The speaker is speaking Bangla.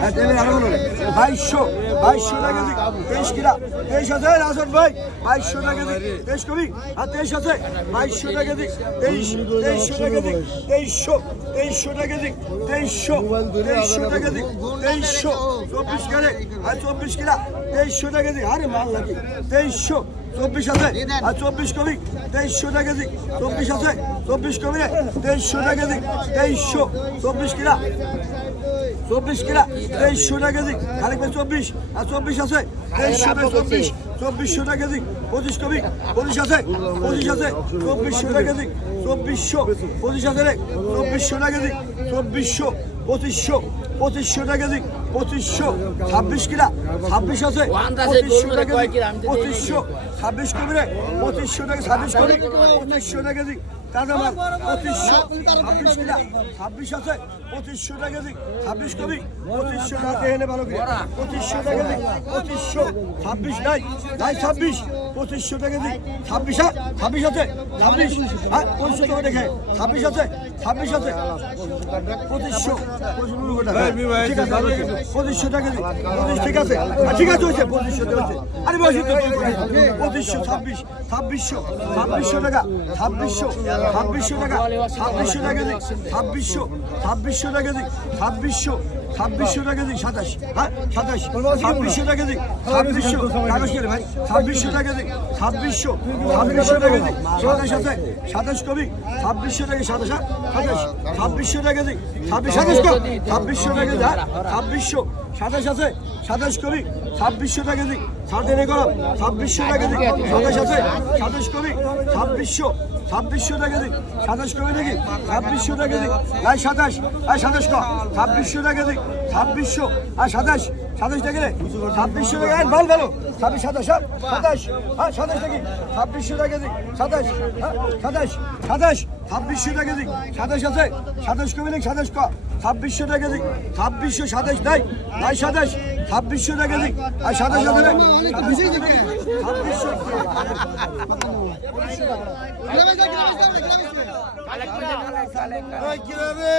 হ্যাঁ তেলে আরও তেইশ কিনা তেইশ আছে তেইশ কবি? আর তেইশ আছে। বাইশশো টাকা তেইশ, তেইশশো টাকা দিক তেইশশো তেইশশো টাকা দিক তেইশশো চব্বিশ করে আর চব্বিশ কিনা তেইশশো টাকা আরে, মাল লাগে তেইশশো, চব্বিশ আছে। আর চব্বিশ কবি? তেইশশো টাকা দিক চব্বিশ আছে। চব্বিশ কবি তেইশশো টাকা দিক তেইশশো, চব্বিশ কিনা চব্বিশ কিনা তেইশশো টাকা কেজি। আরেকবার চব্বিশ, আর চব্বিশ আছে, তেইশশো টাকা চব্বিশ, চব্বিশশো টাকা কেজি, পঁচিশ কবি পঁচিশ আছে পঁচিশ আছে, চব্বিশশো টাকা কেজি, চব্বিশশো, পঁচিশ আছে রে, চব্বিশশো টাকা কেজি, চব্বিশশো, পঁচিশশো পঁচিশশো টাকা দিক পঁচিশশো ছাব্বিশ কিনা ছাব্বিশ আছে পঁচিশশো টাকা পঁচিশশো ছাব্বিশ কবি রে পঁচিশশো টাকা ছাব্বিশ কবি পঁচিশশো টাকা দিক তাজা মাল পঁচিশশো ছাব্বিশ কিনা ছাব্বিশ আছে পঁচিশশো টাকা দিক ছাব্বিশ কবি পঁচিশশো টাকা এনে ভালো করে পঁচিশশো টাকা দিক পঁচিশশো ছাব্বিশ নাই নাই ছাব্বিশ পঁচিশশো টাকা দিক ছাব্বিশ হ্যাঁ ছাব্বিশ আছে ছাব্বিশ হ্যাঁ পঁচিশশো টাকা দেখে ছাব্বিশ আছে ছাব্বিশ আছে পঁচিশশো পঁচিশশো টাকা। ঠিক আছে। পঁচিশশো টাকা পঁচিশ, ঠিক আছে? ঠিক আছে হয়েছে, পঁচিশশো হয়েছে। আরে বসে তো পঁচিশশো, ছাব্বিশ, ছাব্বিশশো ছাব্বিশশো টাকা, ছাব্বিশশো ছাব্বিশশো টাকা ছাব্বিশশো টাকা দিক ছাব্বিশশো ছাব্বিশশো টাকা দিক ছাব্বিশশো ছাব্বিশশো টাকা দিক সাতাশ হ্যাঁ? সাতাশ, ছাব্বিশশো টাকা দিক ছাব্বিশশো কাগজ ভাই, ছাব্বিশশো টাকা দিক ছাব্বিশশো ছাব্বিশশো টাকা দিক সাতাশ সাতাশ কবি, ছাব্বিশশো টাকা, সাতাশ হ্যাঁ? সাতাশ, ছাব্বিশশো টাকা দিক ছাব্বিশ, সাতাশ ছাব্বিশশো টাকা হ্যাঁ? ছাব্বিশশো সাতাশ আছে সাতাশ কবি ছাব্বিশশো টাকা সাথে রে গরম ছাব্বিশশো টাকা দিক সাতাশ আছে সাতাশ কবি ছাব্বিশশো ছাব্বিশশো টাকা দিক সাতাশ কবি নাকি ছাব্বিশশো টাকা দিক নাই সাতাশ আর সাতাশ ক ছাব্বিশশো টাকা দিক ছাব্বিশশো আর সাতাশ সাতাশ টাকা ছাব্বিশশো টাকা আর ভালো ভালো ছাব্বিশ সাতাশ সাতাশ হ্যাঁ সাতাশ নাকি ছাব্বিশশো টাকা দিক সাতাশ হ্যাঁ সাতাশ সাতাশ ছাব্বিশশো টাকা দিক সাতাশ আছে সাতাশ কবি নাকি সাতাশ ক ছাব্বিশশো টাকা দিক ছাব্বিশশো সাতাশ নাই নাই সাতাশ ছাব্বিশশো টাকা দিক আর সাথে সাথে কীভাবে